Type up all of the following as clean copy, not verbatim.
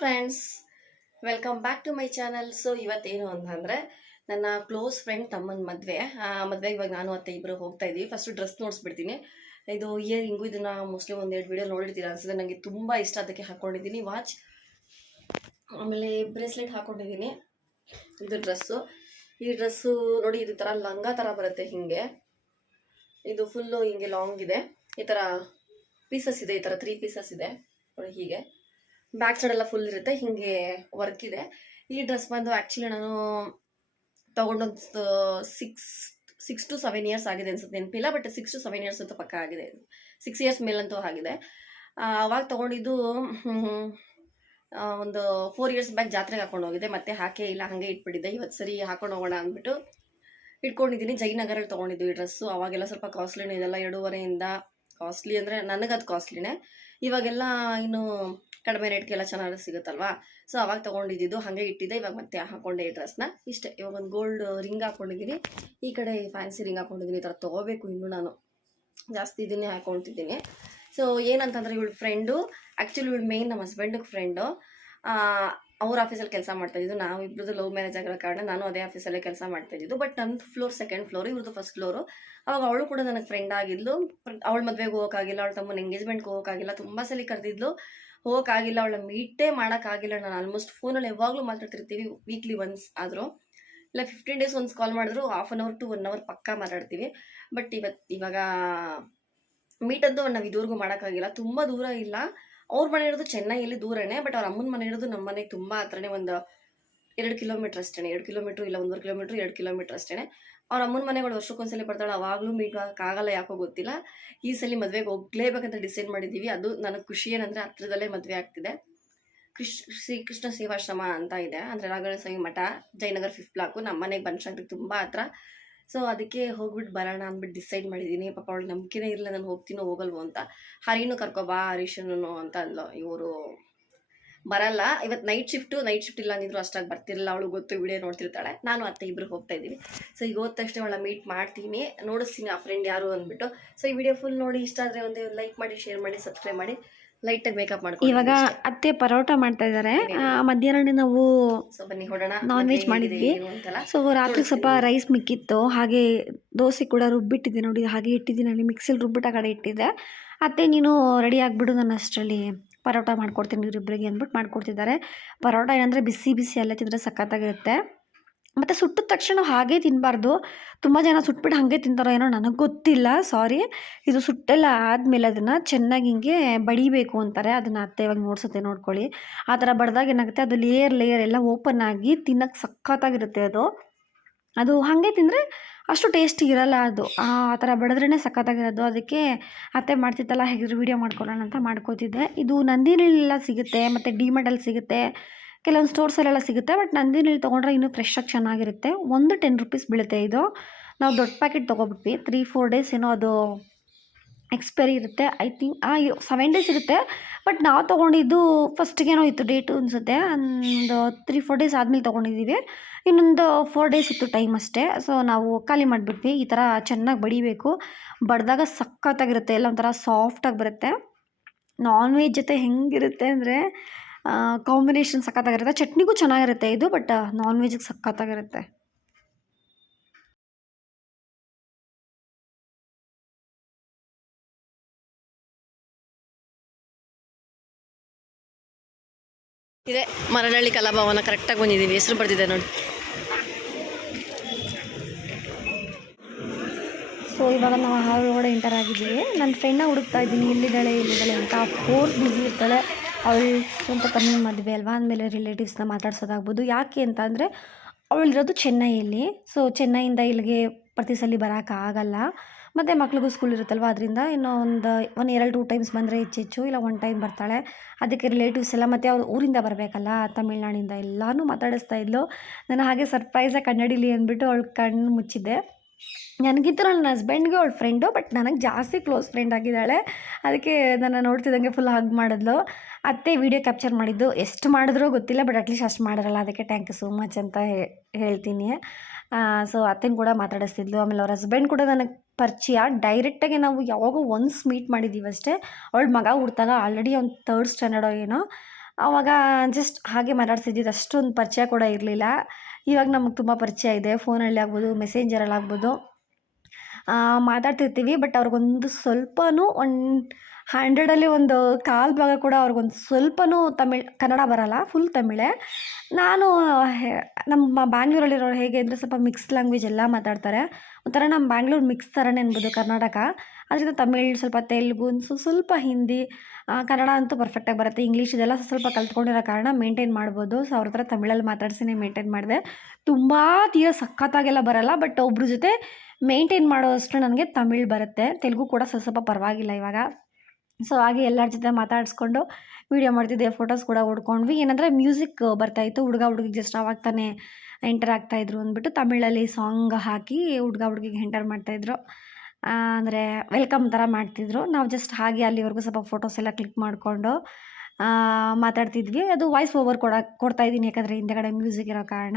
Friends, welcome back to my channel. So ಇವತ್ತೇನು ಅಂತಂದರೆ ನನ್ನ ಕ್ಲೋಸ್ ಫ್ರೆಂಡ್ ತಮ್ಮನ ಮದುವೆ ಇವಾಗ ನಾನು ಅತ್ತೆ ಇಬ್ಬರು ಹೋಗ್ತಾ ಇದ್ದೀವಿ. ಫಸ್ಟು ಡ್ರೆಸ್ ನೋಡಿಸ್ಬಿಡ್ತೀನಿ. ಇದು ಇಯರಿಂಗು ಇದನ್ನು ಮೋಸ್ಟ್ಲಿ ಒಂದೆರಡು ವಿಡಿಯೋ ನೋಡಿರ್ತೀರ ಅನ್ಸುತ್ತೆ. ನನಗೆ ತುಂಬ ಇಷ್ಟ, ಅದಕ್ಕೆ ಹಾಕ್ಕೊಂಡಿದ್ದೀನಿ ವಾಚ್. ಆಮೇಲೆ ಬ್ರೇಸ್ಲೆಟ್ ಹಾಕ್ಕೊಂಡಿದ್ದೀನಿ. ಇದು ಡ್ರೆಸ್ಸು. ಈ ಡ್ರೆಸ್ಸು ನೋಡಿ, ಇದು ಥರ ಲಂಗ ಥರ ಬರುತ್ತೆ. ಹೀಗೆ ಇದು ಫುಲ್ಲು ಹಿಂಗೆ ಲಾಂಗ್ ಇದೆ. ಈ ಥರ ಪೀಸಸ್ ಇದೆ, ಈ ಥರ 3 ಪೀಸಸ್ ಇದೆ ನೋಡಿ. ಹೀಗೆ ಬ್ಯಾಕ್ ಸೈಡ್ ಎಲ್ಲ ಫುಲ್ ಇರುತ್ತೆ, ಹಿಂಗೆ ವರ್ಕ್ ಇದೆ. ಈ ಡ್ರೆಸ್ ಬಂದು ಆ್ಯಕ್ಚುಲಿ ನಾನು ತೊಗೊಂಡೊಂದು 6 to 7 ಇಯರ್ಸ್ ಆಗಿದೆ ಅನ್ಸುತ್ತೆ, ನೆನಪಿಲ್ಲ. ಬಟ್ 6 to 7 ಇಯರ್ಸ್ ಅಂತ ಪಕ್ಕ ಆಗಿದೆ. 6 ಇಯರ್ಸ್ ಮೇಲಂತೂ ಆಗಿದೆ. ಅವಾಗ ತೊಗೊಂಡಿದ್ದು ಒಂದು 4 ಇಯರ್ಸ್ ಬ್ಯಾಕ್ ಜಾತ್ರೆಗೆ ಹಾಕೊಂಡು ಹೋಗಿದ್ದೆ. ಮತ್ತೆ ಹಾಕೇ ಇಲ್ಲ, ಹಾಗೆ ಇಟ್ಬಿಟ್ಟಿದ್ದೆ. ಇವತ್ತು ಸರಿ ಹಾಕೊಂಡು ಹೋಗೋಣ ಅಂದ್ಬಿಟ್ಟು ಇಟ್ಕೊಂಡಿದ್ದೀನಿ. ಜಯನಗರಲ್ಲಿ ತೊಗೊಂಡಿದ್ದು ಈ ಡ್ರೆಸ್ಸು. ಅವಾಗೆಲ್ಲ ಸ್ವಲ್ಪ ಕಾಸ್ಟ್ಲಿನೇ ಇದೆಲ್ಲ, 2.5ಇಂದ ಕಾಸ್ಟ್ಲಿ ಅಂದರೆ ನನಗದು ಕಾಸ್ಟ್ಲಿನೇ. ಇವಾಗೆಲ್ಲ ಇನ್ನು ಕಡಿಮೆ ರೇಟ್ಗೆಲ್ಲ ಚೆನ್ನಾಗಿ ಸಿಗುತ್ತಲ್ವಾ. ಸೊ ಅವಾಗ ತೊಗೊಂಡಿದ್ದು ಹಾಗೆ ಇಟ್ಟಿದ್ದೆ. ಇವಾಗ ಮತ್ತೆ ಹಾಕೊಂಡೆ ಈ ಡ್ರೆಸ್ನ. ಇಷ್ಟೇ. ಇವಾಗ ಒಂದು ಗೋಲ್ಡ್ ರಿಂಗ್ ಹಾಕ್ಕೊಂಡಿದ್ದೀನಿ, ಈ ಕಡೆ ಫ್ಯಾನ್ಸಿ ರಿಂಗ್ ಹಾಕ್ಕೊಂಡಿದ್ದೀನಿ. ಈ ಥರ ತೊಗೋಬೇಕು ಇನ್ನು. ನಾನು ಜಾಸ್ತಿ ಇದನ್ನೇ ಹಾಕ್ಕೊಳ್ತಿದ್ದೀನಿ. ಸೊ ಏನಂತಂದರೆ ಇವಳು ಫ್ರೆಂಡು, ಆ್ಯಕ್ಚುಲಿ ಇವಳು ಮೇನ್ ನಮ್ಮ ಹಸ್ಬೆಂಡಿಗೆ ಫ್ರೆಂಡು. ಅವ್ರ ಆಫೀಸಲ್ಲಿ ಕೆಲಸ ಮಾಡ್ತಾಯಿದ್ದು. ನಾವು ಇಬ್ಬರದ್ದು ಲವ್ ಮ್ಯಾರೇಜ್ ಆಗಿರೋ ಕಾರಣ ನಾನು ಅದೇ ಆಫೀಸಲ್ಲೇ ಕೆಲಸ ಮಾಡ್ತಾಯಿದ್ದು. ಬಟ್ ನನ್ನ ಫ್ಲೋರ್ 2nd ಫ್ಲೋರು, ಇವ್ರದ್ದು 1st ಫ್ಲೋರು. ಅವಾಗ ಅವಳು ಕೂಡ ನನಗೆ ಫ್ರೆಂಡ್ ಆಗಿದ್ಲು. ಅವಳ ಮದುವೆಗೆ ಹೋಗೋಕ್ಕಾಗಿಲ್ಲ, ಅವಳ ತಮ್ಮನ ಎಂಗೇಜ್ಮೆಂಟ್ಗೆ ಹೋಗೋಕ್ಕಾಗಿಲ್ಲ. ತುಂಬ ಸಲ ಕರೆದಿದ್ಲು, ಹೋಗೋಕ್ಕಾಗಿಲ್ಲ. ಅವಳ ಮೀಟೇ ಮಾಡೋಕ್ಕಾಗಿಲ್ಲ. ನಾನು ಆಲ್ಮೋಸ್ಟ್ ಫೋನಲ್ಲಿ ಯಾವಾಗಲೂ ಮಾತಾಡ್ತಿರ್ತೀವಿ, ವೀಕ್ಲಿ ಒನ್ಸ್ ಆದರೂ ಇಲ್ಲ 15 ಡೇಸ್ ಒನ್ಸ್ ಕಾಲ್ ಮಾಡಿದ್ರು, ½ an hour to 1 hour ಪಕ್ಕ ಮಾತಾಡ್ತೀವಿ. ಬಟ್ ಇವಾಗ ಮೀಟ್ ಅಂತೂ ನಾವು ಇದುವರೆಗೂ ಮಾಡೋಕ್ಕಾಗಿಲ್ಲ. ತುಂಬ ದೂರ ಇಲ್ಲ. ಅವ್ರ ಮನೆ ಇರೋದು ಚೆನ್ನೈಯಲ್ಲಿ ದೂರನೇ, ಬಟ್ ಅವ್ರ ಅಮ್ಮನ ಮನೆ ಇರೋದು ನಮ್ಮ ಮನೆಗೆ ತುಂಬ ಹತ್ರನೇ. ಒಂದು 2 ಕಿಲೋಮೀಟ್ರ್ ಅಷ್ಟೇ. 2 ಕಿಲೋಮೀಟ್ರ್ ಇಲ್ಲ 1.5 ಕಿಲೋಮೀಟ್ರ್, 2 ಕಿಲೋಮೀಟ್ರ್ ಅಷ್ಟೇ. ಅವ್ರ ಅಮ್ಮನ ಮನೆಗಳು ವರ್ಷಕ್ಕೊಂದ್ಸಲಿ ಬರ್ತಾಳೆ. ಅವಾಗಲೂ ಮೀಟ್ ಆಗೋಕ್ಕಾಗಲ್ಲ, ಯಾಕೋ ಗೊತ್ತಿಲ್ಲ. ಈ ಸಲ ಮದುವೆಗೆ ಹೋಗ್ಲೇಬೇಕಂತ ಡಿಸೈಡ್ ಮಾಡಿದ್ದೀವಿ. ಅದು ನನಗೆ ಖುಷಿ ಏನಂದರೆ ಹತ್ರದಲ್ಲೇ ಮದುವೆ ಆಗ್ತಿದೆ. ಶ್ರೀಕೃಷ್ಣ ಸೇವಾಶ್ರಮ ಅಂತ ಇದೆ, ಅಂದರೆ ರಾಘವೇಂದ್ರ ಸ್ವಾಮಿ ಮಠ, ಜಯನಗರ 5th ಬ್ಲಾಕು. ನಮ್ಮ ಮನೆಗೆ ಬನಶಂಕರಿಗೆ ತುಂಬ ಹತ್ರ. ಸೊ ಅದಕ್ಕೆ ಹೋಗ್ಬಿಟ್ಟು ಬರೋಣ ಅಂದ್ಬಿಟ್ಟು ಡಿಸೈಡ್ ಮಾಡಿದ್ದೀನಿ. ಪಾಪ ಅವಳು ನಂಬಿಕೆನೇ ಇರಲಿಲ್ಲ ನಾನು ಹೋಗ್ತೀನೋ ಹೋಗಲ್ವೋ ಅಂತ. ಹರಿನೂ ಕರ್ಕೊಬಾ, ಹರೀಶನು ಅಂತ ಅಂದ್ಲು. ಇವರು ಬರಲ್ಲ. ಇವತ್ತು ನೈಟ್ ಶಿಫ್ಟ್ ಇಲ್ಲ ಅಂದಿದ್ರು ಅಷ್ಟಾಗಿ ಬರ್ತಿರಲಿಲ್ಲ. ಅವಳು ಗೊತ್ತು, ವಿಡಿಯೋ ನೋಡ್ತಿರ್ತಾಳೆ. ನಾನು ಅತ್ತೆ ಇಬ್ಬರು ಹೋಗ್ತಾ ಇದ್ದೀವಿ. ಸೊ ಈಗ ಹೋದ ತಕ್ಷಣ ಅವಳ ಮೀಟ್ ಮಾಡ್ತೀನಿ, ನೋಡಿಸ್ತೀನಿ ಆ ಫ್ರೆಂಡ್ ಯಾರು ಅಂದ್ಬಿಟ್ಟು. ಸೊ ಈ ವಿಡಿಯೋ ಫುಲ್ ನೋಡಿ, ಇಷ್ಟ ಆದರೆ ಒಂದು ಲೈಕ್ ಮಾಡಿ, ಶೇರ್ ಮಾಡಿ, ಸಬ್ಸ್ಕ್ರೈಬ್ ಮಾಡಿ. ಲೈಟಾಗಿ ಮೇಕಪ್ ಮಾಡ್ಕೊಂಡು ಇವಾಗ ಅತ್ತೆ ಪರೋಟ ಮಾಡ್ತಾ ಇದ್ದಾರೆ. ಮಧ್ಯಾಹ್ನ ನಾವು ಬನ್ನಿ ಹೊಡೋಣ. ನಾನ್ ವೆಜ್ ಮಾಡಿದ್ವಿ. ಸೊ ರಾತ್ರಿ ಸ್ವಲ್ಪ ರೈಸ್ ಮಿಕ್ಕಿತ್ತು, ಹಾಗೆ ದೋಸೆ ಕೂಡ ರುಬ್ಬಿಟ್ಟಿದ್ದೆ ನೋಡಿ. ಹಾಗೆ ಇಟ್ಟಿದ್ದೀನಿ, ಅಲ್ಲಿ ಮಿಕ್ಸಿಲಿ ರುಬ್ಬಿಟ್ಟು ಆ ಕಡೆ ಇಟ್ಟಿದ್ದೆ. ಅತ್ತೆ ನೀನು ರೆಡಿ ಆಗಿಬಿಡು, ನಾನು ಅಷ್ಟರಲ್ಲಿ ಪರೋಟ ಮಾಡ್ಕೊಡ್ತೀನಿ ಇವರಿಬ್ಬರಿಗೆ ಅಂದ್ಬಿಟ್ಟು ಮಾಡ್ಕೊಡ್ತಿದ್ದಾರೆ. ಪರೋಟ ಏನಂದರೆ ಬಿಸಿ ಬಿಸಿ ಎಲ್ಲ ತಿಂದರೆ ಸಖತ್ತಾಗಿರುತ್ತೆ. ಮತ್ತು ಸುಟ್ಟಿದ ತಕ್ಷಣ ಹಾಗೇ ತಿನ್ನಬಾರ್ದು. ತುಂಬ ಜನ ಸುಟ್ಬಿಟ್ಟು ಹಾಗೆ ತಿಂತಾರೋ ಏನೋ, ನನಗೆ ಗೊತ್ತಿಲ್ಲ, ಸಾರಿ. ಇದು ಸುಟ್ಟೆಲ್ಲ ಆದಮೇಲೆ ಅದನ್ನು ಚೆನ್ನಾಗಿ ಹಿಂಗೆ ಬಡಿಬೇಕು ಅಂತಾರೆ. ಅದನ್ನು ಅತ್ತೆ ಇವಾಗ ನೋಡ್ಸುತ್ತೆ, ನೋಡ್ಕೊಳ್ಳಿ. ಆ ಥರ ಬಡ್ದಾಗ ಏನಾಗುತ್ತೆ, ಅದು ಲೇಯರ್ ಎಲ್ಲ ಓಪನ್ ಆಗಿ ತಿನ್ನೋಕ್ಕೆ ಸಖತ್ತಾಗಿರುತ್ತೆ. ಅದು ಹಾಗೆ ತಿಂದರೆ ಅಷ್ಟು ಟೇಸ್ಟಿ ಇರಲ್ಲ. ಅದು ಆ ಥರ ಬಡಿದ್ರೇ ಸಖತ್ತಾಗಿರೋದು. ಅದಕ್ಕೆ ಅತ್ತೆ ಮಾಡ್ತಿತ್ತಲ್ಲ, ಹೇಗಿದ್ರು ವೀಡಿಯೋ ಮಾಡ್ಕೊಳ್ಳೋಣ ಅಂತ ಮಾಡ್ಕೋತಿದ್ದೆ. ಇದು ನಂದಿನಿಲೆಲ್ಲ ಸಿಗುತ್ತೆ, ಮತ್ತು ಡಿಮಾರ್ಟಲ್ಲಿ ಸಿಗುತ್ತೆ, ಕೆಲವೊಂದು ಸ್ಟೋರ್ಸಲ್ಲೆಲ್ಲ ಸಿಗುತ್ತೆ. ಬಟ್ ನಂದಿನಿಲಿ ತೊಗೊಂಡ್ರೆ ಇನ್ನೂ ಫ್ರೆಶಾಗಿ ಚೆನ್ನಾಗಿರುತ್ತೆ. ಒಂದು 10 ರೂಪೀಸ್ ಬೀಳುತ್ತೆ. ಇದು ನಾವು ದೊಡ್ಡ ಪ್ಯಾಕೆಟ್ ತೊಗೊಬಿಟ್ವಿ. 3-4 ಡೇಸ್ ಏನೋ ಅದು ಎಕ್ಸ್ಪೈರಿ ಇರುತ್ತೆ. ಐ ಥಿಂಕ್ 7 ಡೇಸ್ ಇರುತ್ತೆ. ಬಟ್ ನಾವು ತೊಗೊಂಡಿದ್ದು ಫಸ್ಟಿಗೇನೋ ಇತ್ತು ಡೇಟು ಅನಿಸುತ್ತೆ. ಒಂದು 3-4 ಡೇಸ್ ಆದಮೇಲೆ ತೊಗೊಂಡಿದ್ದೀವಿ. ಇನ್ನೊಂದು 4 ಡೇಸ್ ಇತ್ತು ಟೈಮ್ ಅಷ್ಟೇ. ಸೊ ನಾವು ಖಾಲಿ ಮಾಡಿಬಿಟ್ವಿ. ಈ ಥರ ಚೆನ್ನಾಗಿ ಬಡಿಬೇಕು. ಬಡಿದಾಗ ಸಖತ್ತಾಗಿರುತ್ತೆ, ಎಲ್ಲ ಒಂಥರ ಸಾಫ್ಟಾಗಿ ಬರುತ್ತೆ. ನಾನ್ ವೆಜ್ ಜೊತೆ ಹೆಂಗಿರುತ್ತೆ ಅಂದರೆ ಕಾಂಬಿನೇಷನ್ ಸಖತ್ತಾಗಿರುತ್ತೆ. ಚಟ್ನಿಗೂ ಚೆನ್ನಾಗಿರುತ್ತೆ ಇದು, ಬಟ್ ನಾನ್ ವೆಜ್ಗೆ ಸಖತ್ತಾಗಿರುತ್ತೆ. ಇದೆ ಮರಳಹಳ್ಳಿ ಕಲಾಭವನ ಕರೆಕ್ಟಾಗಿ ಬಂದಿದ್ದೀವಿ. ಹೆಸರು ಬರ್ತಿದೆ ನೋಡಿ. ಸೊ ಇವಾಗ ನಾವು ಹಾಲ್ ಒಳಗಡೆ ಎಂಟರ್ ಆಗಿದ್ದೀವಿ. ನನ್ನ ಫ್ರೆಂಡ್ನ ಹುಡುಕ್ತಾ ಇದ್ದೀನಿ, ಎಲ್ಲಿದ್ದಾಳೆ ಅಂತ. ಕೋರ್ಸ್ ಬ್ಯುಸಿ ಇರ್ತಾಳೆ. ಅವಳು ಸ್ವಂತ ತಮ್ಮನ ಮದುವೆ ಅಲ್ವಾ, ಅಂದಮೇಲೆ ರಿಲೇಟಿವ್ಸ್ನ ಮಾತಾಡ್ಸೋದಾಗ್ಬೋದು. ಯಾಕೆ ಅಂತ ಅಂದರೆ ಅವಳಿರೋದು ಚೆನ್ನೈಯಲ್ಲಿ. ಸೊ ಚೆನ್ನೈಯಿಂದ ಇಲ್ಲಿಗೆ ಪ್ರತಿ ಸಲ ಬರೋಕ್ಕಾಗಲ್ಲ. ಮತ್ತು ಮಕ್ಳಿಗೂ ಸ್ಕೂಲ್ ಇರುತ್ತಲ್ವ, ಅದರಿಂದ ಇನ್ನೂ ಒಂದು 2 ಟೈಮ್ಸ್ ಬಂದರೆ ಹೆಚ್ಚು, ಇಲ್ಲ 1 ಟೈಮ್ ಬರ್ತಾಳೆ. ಅದಕ್ಕೆ ರಿಲೇಟಿವ್ಸ್ ಎಲ್ಲ ಮತ್ತು ಅವ್ರು ಊರಿಂದ ಬರಬೇಕಲ್ಲ, ತಮಿಳ್ನಾಡಿಂದ ಎಲ್ಲನೂ ಮಾತಾಡಿಸ್ತಾ ಇದ್ಲು. ನಾನು ಹಾಗೆ ಸರ್ಪ್ರೈಸಾಗಿ ಕನ್ನಡಿಲಿ ಅಂದ್ಬಿಟ್ಟು ಅವಳು ಕಣ್ಣು ಮುಚ್ಚಿದ್ದೆ. ನನಗಿಂತ ನನ್ನ ಹಸ್ಬೆಂಡ್ಗೆ ಅವಳು ಫ್ರೆಂಡು, ಬಟ್ ನನಗೆ ಜಾಸ್ತಿ ಕ್ಲೋಸ್ ಫ್ರೆಂಡ್ ಆಗಿದ್ದಾಳೆ. ಅದಕ್ಕೆ ನನ್ನ ನೋಡ್ತಿದ್ದಂಗೆ ಫುಲ್ ಹಗ್ ಮಾಡಿದ್ಲು. ಅತ್ತೆ ವಿಡಿಯೋ ಕ್ಯಾಪ್ಚರ್ ಮಾಡಿದ್ದು ಎಷ್ಟು ಮಾಡಿದ್ರೂ ಗೊತ್ತಿಲ್ಲ, ಬಟ್ ಅಟ್ಲೀಸ್ಟ್ ಅಷ್ಟು ಮಾಡಿರಲ್ಲ. ಅದಕ್ಕೆ ಥ್ಯಾಂಕ್ ಯು ಸೋ ಮಚ್ ಅಂತ ಹೇಳ್ತೀನಿ. ಸೊ ಅತ್ತೆನ ಕೂಡ ಮಾತಾಡಿಸ್ತಿದ್ಲು. ಆಮೇಲೆ ಅವ್ರ ಹಸ್ಬೆಂಡ್ ಕೂಡ ನನಗೆ ಪರಿಚಯ. ಡೈರೆಕ್ಟಾಗಿ ನಾವು ಯಾವಾಗೋ ಒನ್ಸ್ ಮೀಟ್ ಮಾಡಿದ್ದೀವಿ ಅಷ್ಟೇ. ಅವಳ ಮಗ ಹುಡ್ತಾಗ ಆಲ್ರೆಡಿ ಅವ್ನು 3rd ಸ್ಟ್ಯಾಂಡರ್ಡೋ ಏನೋ. ಆವಾಗ ಜಸ್ಟ್ ಹಾಗೆ ಮಾತಾಡ್ತಿದ್ದಿದ್ದು, ಅಷ್ಟೊಂದು ಪರಿಚಯ ಕೂಡ ಇರಲಿಲ್ಲ. ಇವಾಗ ನಮಗೆ ತುಂಬ ಪರಿಚಯ ಇದೆ, ಫೋನಲ್ಲಿ ಆಗ್ಬೋದು, ಮೆಸೇಂಜರಲ್ಲಿ ಆಗ್ಬೋದು ಮಾತಾಡ್ತಿರ್ತೀವಿ. ಬಟ್ ಅವ್ರಿಗೊಂದು ಸ್ವಲ್ಪನೂ ಒಂದು 100ಅಲ್ಲಿ ಒಂದು ಕಾಲು ಭಾಗ ಕೂಡ ಅವ್ರಿಗೊಂದು ಸ್ವಲ್ಪನೂ ಕನ್ನಡ ಬರೋಲ್ಲ, ಫುಲ್ ತಮಿಳೇ. ನಾನು ನಮ್ಮ ಬ್ಯಾಂಗ್ಳೂರಲ್ಲಿರೋರು ಹೇಗೆ ಅಂದರೆ ಸ್ವಲ್ಪ ಮಿಕ್ಸ್ ಲ್ಯಾಂಗ್ವೇಜ್ ಎಲ್ಲ ಮಾತಾಡ್ತಾರೆ. ಒಂಥರ ನಮ್ಮ ಬ್ಯಾಂಗ್ಳೂರು ಮಿಕ್ಸ್ ಥರನೇ ಅನ್ಬೋದು ಕರ್ನಾಟಕ. ಅದರಿಂದ ತಮಿಳ್, ಸ್ವಲ್ಪ ತೆಲುಗು, ಸ್ವಲ್ಪ ಹಿಂದಿ, ಕನ್ನಡ ಅಂತೂ ಪರ್ಫೆಕ್ಟಾಗಿ ಬರುತ್ತೆ. ಇಂಗ್ಲೀಷ್ ಇದೆಲ್ಲ ಸ್ವಲ್ಪ ಕಲ್ತ್ಕೊಂಡಿರೋ ಕಾರಣ ಮೇಂಟೈನ್ ಮಾಡ್ಬೋದು. ಸೊ ಅವ್ರ ಹತ್ರ ತಮಿಳಲ್ಲಿ ಮಾತಾಡ್ಸಿನೇ ಮೇಂಟೈನ್ ಮಾಡಿದೆ. ತುಂಬ ತೀರಾ ಸಖತ್ತಾಗೆಲ್ಲ ಬರೋಲ್ಲ, ಬಟ್ ಒಬ್ರ ಜೊತೆ ಮೇಂಟೈನ್ ಮಾಡೋವಷ್ಟು ನನಗೆ ತಮಿಳ್ ಬರುತ್ತೆ. ತೆಲುಗು ಕೂಡ ಸ್ವಲ್ಪ ಪರವಾಗಿಲ್ಲ ಇವಾಗ. ಸೊ ಹಾಗೆ ಎಲ್ಲರ ಜೊತೆ ಮಾತಾಡಿಸ್ಕೊಂಡು ವೀಡಿಯೋ ಮಾಡ್ತಿದ್ದೆ, ಫೋಟೋಸ್ ಕೂಡ ಹೊಡ್ಕೊಂಡ್ವಿ. ಏನಂದರೆ ಮ್ಯೂಸಿಕ್ ಬರ್ತಾಯಿತ್ತು, ಹುಡುಗ ಹುಡುಗಿಗೆ ಜಸ್ಟ್ ಆವಾಗ ತಾನೇ ಎಂಟರ್ ಆಗ್ತಾಯಿದ್ರು ಅಂದ್ಬಿಟ್ಟು ತಮಿಳಲ್ಲಿ ಸಾಂಗ್ ಹಾಕಿ ಹುಡುಗ ಹುಡುಗಿಗೆ ಎಂಟರ್ ಮಾಡ್ತಾಯಿದ್ರು. ಅಂದರೆ ವೆಲ್ಕಮ್ ಥರ ಮಾಡ್ತಿದ್ರು. ನಾವು ಜಸ್ಟ್ ಹಾಗೆ ಅಲ್ಲಿವರೆಗೂ ಸ್ವಲ್ಪ ಫೋಟೋಸ್ ಎಲ್ಲ ಕ್ಲಿಕ್ ಮಾಡಿಕೊಂಡು ಮಾತಾಡ್ತಿದ್ವಿ. ಅದು ವಾಯ್ಸ್ ಓವರ್ ಕೊಡ್ತಾಯಿದ್ದೀನಿ, ಯಾಕಂದರೆ ಹಿಂದೆಗಡೆ ಮ್ಯೂಸಿಕ್ ಇರೋ ಕಾರಣ.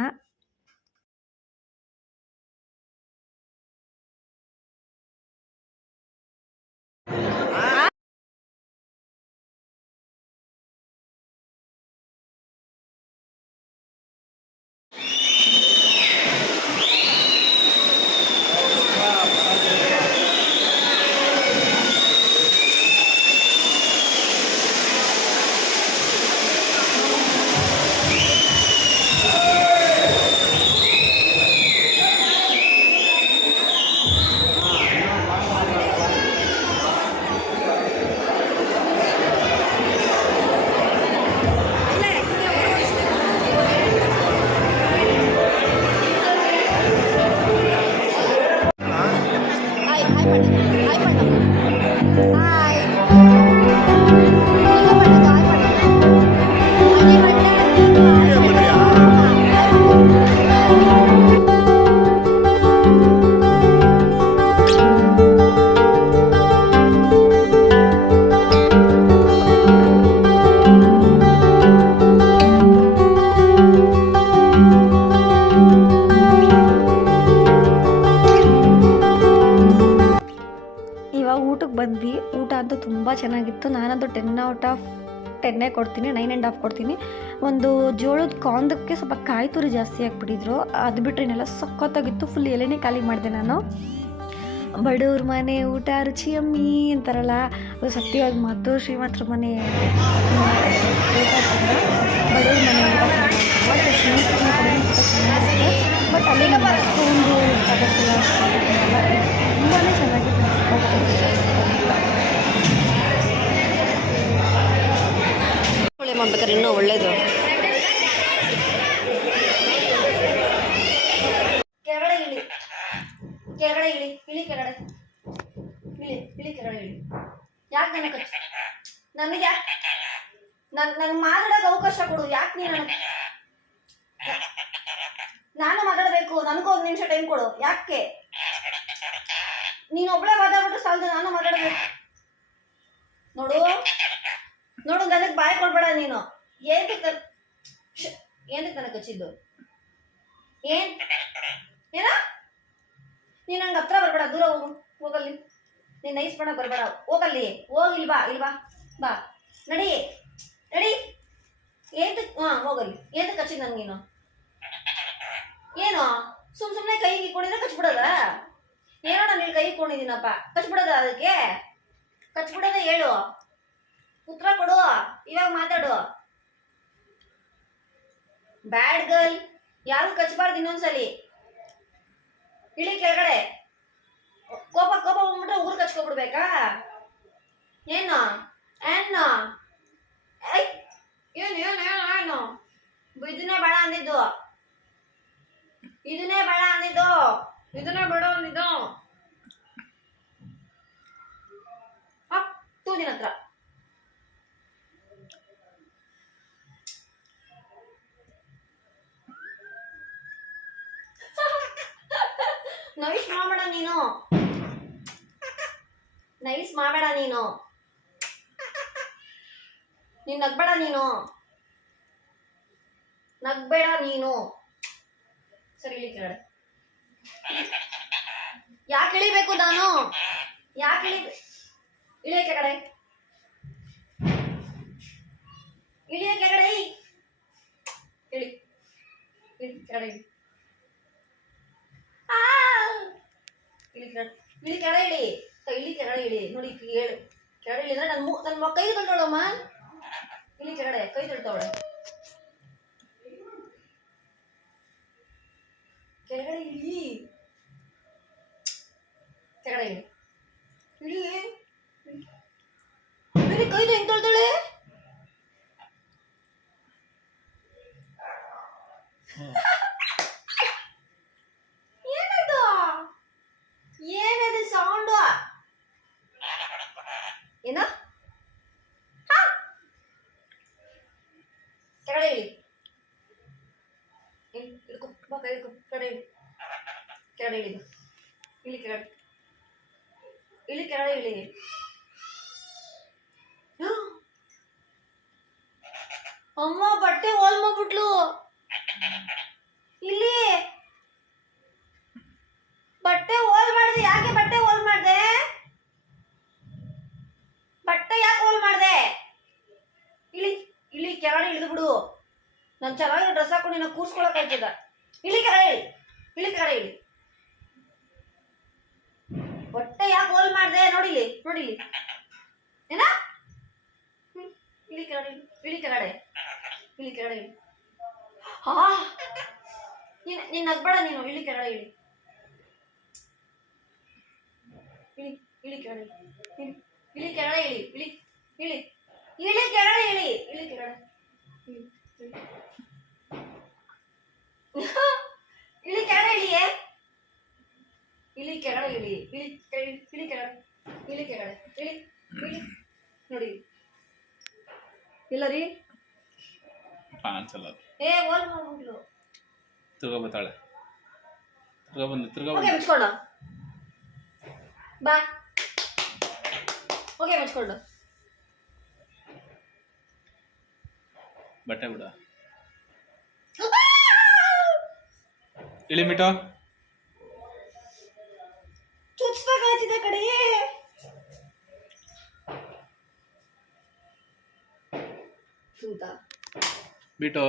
ಇವಾಗ ಊಟಕ್ಕೆ ಬಂದ್ವಿ. ಊಟ ಅಂತೂ ತುಂಬ ಚೆನ್ನಾಗಿತ್ತು. ನಾನಂತೂ 10/10 ಕೊಡ್ತೀನಿ, 9.5 ಕೊಡ್ತೀನಿ. ಒಂದು ಜೋಳದ ಕಾಂದಕ್ಕೆ ಸ್ವಲ್ಪ ಕಾಯಿ ತುರಿ ಜಾಸ್ತಿ ಹಾಕ್ಬಿಟ್ಟಿದ್ರು, ಅದು ಬಿಟ್ಟರೆ ಇನ್ನೆಲ್ಲ ಸಖತ್ತಾಗಿತ್ತು. ಫುಲ್ ಎಲೆನೇ ಖಾಲಿ ಮಾಡಿದೆ ನಾನು. ಬಡವ್ರ ಮನೆ ಊಟ ರುಚಿ ಅಮ್ಮಿ ಅಂತಾರಲ್ಲ, ಅದು ಸತ್ಯವಾದ ಮಾತು. ಶ್ರೀಮಂತರ ಮನೆ ಊಟ ಚಂದ, ಬಡವ್ರ ಮನೆ ಊಟ ಚೆನ್ನಾಗಿರುತ್ತೆ. ಬಟ್ ಅಲ್ಲಿ ನಮ್ಮ ಅಷ್ಟೊಂದು ಸ್ಟಾಟಸ್ ಎಲ್ಲ ತುಂಬಾ ಚೆನ್ನಾಗಿ ಒಳ್ಳೆ ಮಾಡ್ಬೇಕಾದ್ರೆ ಇನ್ನೂ ಒಳ್ಳೇದು. ಕೆಳಗಡೆ ಇಳಿ, ಕೆಳಗಡೆ ಇಳಿ, ಇಳಿ ಕೆಳಗಡೆ, ಇಳಿ ಇಳಿ ಕೆಳಗಡೆ ಇಳಿ. ಯಾಕೆ ನನಗೆ ನನಗೆ ಮಾತಾಡೋಕೆ ಅವಕಾಶ ಕೊಡು. ಯಾಕೆ ನೀನು ನಾನು ಮಾತಾಡಬೇಕು, ನನಗೂ 1 ನಿಮಿಷ ಟೈಮ್ ಕೊಡು. ಯಾಕೆ ನೀನು ಒಬ್ಬಳೇ ಮಾತಾಡ್ಬಿಟ್ರೆ ಸಾಲದು, ನಾನು ಮಾತಾಡಬೇಕು. ನೋಡು ನೋಡು, ನನಗೆ ಬಾಯ್ ಕೊಡ್ಬೇಡ ನೀನು. ಏನಕ್ಕೆ ನನಗೆ ಕಚ್ಚಿದ್ದು? ಏನ ನೀನು ನಂಗೆ ಹತ್ರ ಬರಬೇಡ, ದೂರ ಹೋಗು, ಹೋಗಲ್ಲಿ. ನೀನು ನೈಸ್ ಮಾಡಕ್ಕೆ ಬರಬೇಡ, ಹೋಗಲ್ಲಿ, ಹೋಗಿ. ಇಲ್ವಾ ಬಾ, ನಡಿ ನಡಿ. ಹೋಗಲ್ಲಿ. ಏನಕ್ಕೆ ಕಚ್ಚಿದ್ದು ನನಗೇನು? ಏನು ಸುಮ್ಮನೆ ಕೈಗೆ ಇಟ್ಕೊಂಡಿದ್ರೆ ಕಚ್ಬಿಡೋದ? ಏನೋ ನಾನು ಇಲ್ಲಿ ಕೈ ಇಟ್ಕೊಂಡಿದ್ದೀನಪ್ಪ, ಕಚ್ಬಿಡೋದ? ಅದಕ್ಕೆ ಕಚ್ಬಿಡೋದ? ಹೇಳು, ಉತ್ತರ ಕೊಡು, ಇವಾಗ ಮಾತಾಡು. ಬ್ಯಾಡ್ ಗರ್ಲ್, ಯಾರು ಕಚ್ಬಾರ್ದು ಇನ್ನೊಂದ್ಸಲಿ. ಇಳಿ ಕೆಳಗಡೆ. ಕೋಪ ಬಂದ್ಬಿಟ್ರೆ ಊರು ಕಚ್ಕೊಬಿಡ್ಬೇಕಾ? ಏನು ಏನು ಏನು ಏನು ಏನು ಇದನ್ನೇ ಬೇಡ ಅಂದಿದ್ದು, ಇದನ್ನೇ ಬೇಡ ಅಂದಿದ್ದು. ತೂದಿನ ಹತ್ರ ನೈಸ್ ಮಾಡಬೇಡ ನೀನು, ನೀನು ನಗ್ಬೇಡ ನೀನು. ಸರಿ, ಇಳಿ ಕೆಳಗಡೆ. ಯಾಕೆ ಇಳಿಬೇಕು ನಾನು? ಇಳಿಯ ಕೆಳಗಡೆ. ಇಳಿಯ ಕೆಳಗಡೆ ಇಳಿ ಇಳಿ ಕೆಳಗಡೆ ಇಳಿ ಇಳಿ ಕೆಳಗಡೆ ಇಳಿ ಕೆಳಗಡೆ ಇಳಿ ನೋಡಿ ಹೇಳು ಕೆಳಗಡೆ ಇಳಿದ್ರೆ ನನ್ನ ಕೈ ತೊಳ್ತಾಳಮ್ಮ ಇಳಿ ಕೆಳಗಡೆ ಕೈ ತೊಳ್ತಾವಳೆ ಕೆಳಗಡೆ ಇಳಿ ಕೆಳಗಡೆ ಇಳಿ ಇಳಿ ಕೈದು ಹೆಂಗ್ ತೊಳ್ತಾಳೆ ಏನದು ಏನದು ಸೌಂಡು ಏನ ಕೆಳಗಡೆ ಇಳಿ ಹಿಡ್ಕೊ ಬಾ ಕೈ ಹಿಡ್ಕೊ ಕೆಳಗಡೆ ಇಳಿ ಇಳಿ ಕೆಳಗಡೆ ಇಳಿ ಕೆಳಗಡೆ ಇಳಿ ಅಮ್ಮ ಬಟ್ಟೆ ಹೋಲ್ ಮಾಡ್ಬಿಟ್ಲು ಇಲ್ಲಿ ಬಟ್ಟೆ ಹೋಲ್ ಮಾಡಿದೆ ಯಾಕೆ ಬಟ್ಟೆ ಹೋಲ್ ಮಾಡಿದೆ ಬಟ್ಟೆ ಯಾಕೆ ಹೋಲ್ ಮಾಡಿದೆ ಇಳಿ ಇಳಿ ಕೆಳಗಡೆ ಇಳಿದು ಬಿಡು ನಾನು ಚೆನ್ನಾಗಿರೋ ಡ್ರೆಸ್ ಹಾಕೊಂಡು ನಿನ್ನ ಕೂರ್ಸ್ಕೊಳಕ್ ಆಯ್ತದ ಇಳಿ ಕೆಳಗಡೆ ಇಳಿ ಕೆಳಗಡೆ ಇಳಿ ಬಟ್ಟೆ ಯಾಕೆ ಹೋಲ್ ಮಾಡಿದೆ ನೋಡಿಲಿ ನೋಡಿಲಿ ಏನ ಇಳಿ ಕೆಳಗಡೆ ಇಳಿ ಕೆಳಗಡೆ ಇಳಿ ಕೆಳಗಡೆ ಇಳಿ ಹಾ ನೀನ್ ನಗ್ಬೇಡ ನೀನು ಇಳಿ ಕೆಳಗಡೆ ಇಳಿ ಇಳಿ ಇಳಿ ಕೆಳಗಡೆ ಇಳಿ ಇಳಿ ಕೆಳಗಡೆ ಇಳಿ ಇಳಿ ಇಳಿ ಇಳಿ ಕೆಳಗಡೆ ಇಳಿ ಇಳಿ ಕೆಳಗಡೆ ಇಳಿ ಇಳಿ ಕೆಳಗಡೆ ಇಳಿಯೇ ಇಳಿ ಕೆಳಗಡೆ ಇಳಿ ಇಳಿ ಇಳಿ ಕೆಳಗಡೆ ಇಳಿ ಕೆಳಗಡೆ ಇಳಿ ಇಳಿ ನೋಡಿ ಇಲ್ಲ ರೀ ಕಾಣಿಸಲ್ಲ ಏ ಹೋಲ್ ಮಾಡ್ಬಿಟ್ಲು ತಿರ್ಗೋಬತ್ತಾಳೆ ತಿರ್ಗೋ ಓಕೆ ಮುಚ್ಕೊಂಡು ಬಾ ಓಕೆ ಮುಚ್ಕೊಂಡು ಬಟ್ಟೆ ಬಿಡ ಇಳಿ ಮಿಟೋ ಚುಚ್ಬೇಕಾಗ್ತಿದೆ ಕಡೆ ಬಿಟ್ಟು